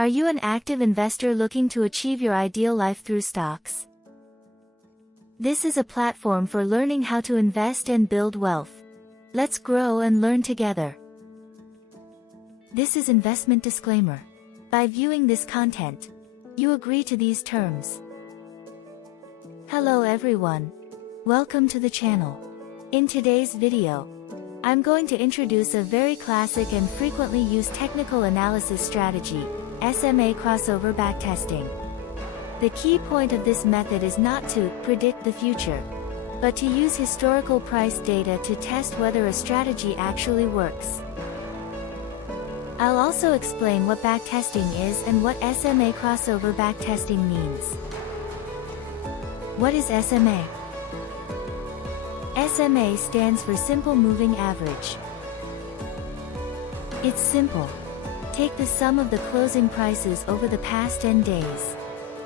Are you an active investor looking to achieve your ideal life through stocks? This is a platform for learning how to invest and build wealth. Let's grow and learn together. This is investment disclaimer. By viewing this content, you agree to these terms. Hello everyone. Welcome to the channel. In today's video, I'm going to introduce a very classic and frequently used technical analysis strategy, SMA crossover backtesting. The key point of this method is not to predict the future, but to use historical price data to test whether a strategy actually works. I'll also explain what backtesting is and what SMA crossover backtesting means. What is SMA? SMA stands for Simple Moving Average. It's simple. Take the sum of the closing prices over the past n days.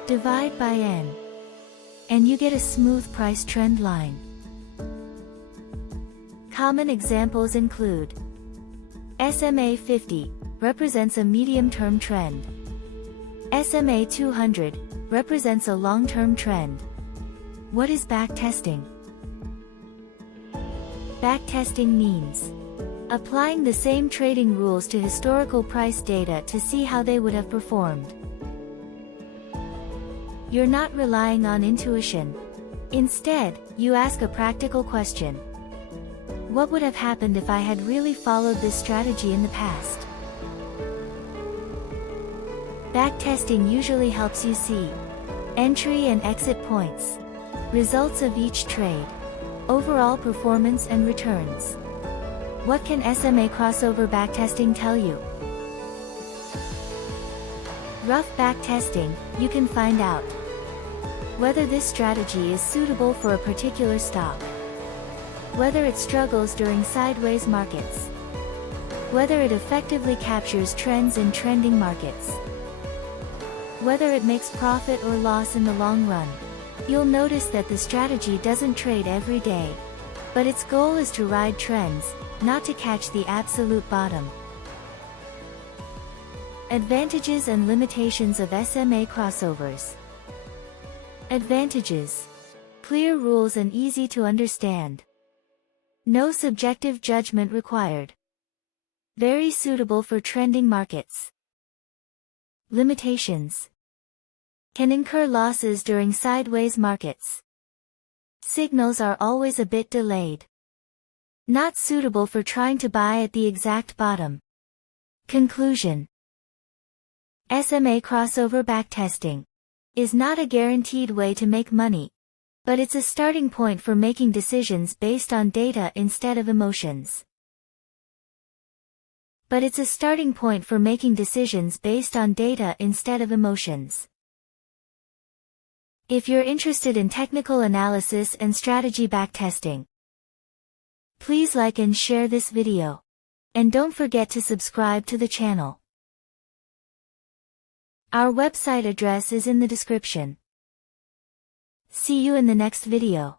Divide by n. And you get a smooth price trend line. Common examples include SMA 50 represents a medium-term trend. SMA 200 represents a long-term trend. What is backtesting? Backtesting means applying the same trading rules to historical price data to see how they would have performed. You're not relying on intuition. Instead, you ask a practical question. What would have happened if I had really followed this strategy in the past? Backtesting usually helps you see entry and exit points, results of each trade, overall performance and returns. What can SMA crossover backtesting tell you? Rough backtesting, you can find out whether this strategy is suitable for a particular stock, whether it struggles during sideways markets, whether it effectively captures trends in trending markets, whether it makes profit or loss in the long run. You'll notice that the strategy doesn't trade every day, but its goal is to ride trends, not to catch the absolute bottom. Advantages and limitations of SMA crossovers. Advantages: clear rules and easy to understand. No subjective judgment required. Very suitable for trending markets. Limitations: can incur losses during sideways markets. Signals are always a bit delayed. Not suitable for trying to buy at the exact bottom. Conclusion: SMA crossover backtesting is not a guaranteed way to make money, but it's a starting point for making decisions based on data instead of emotions. If you're interested in technical analysis and strategy backtesting, please like and share this video. And don't forget to subscribe to the channel. Our website address is in the description. See you in the next video.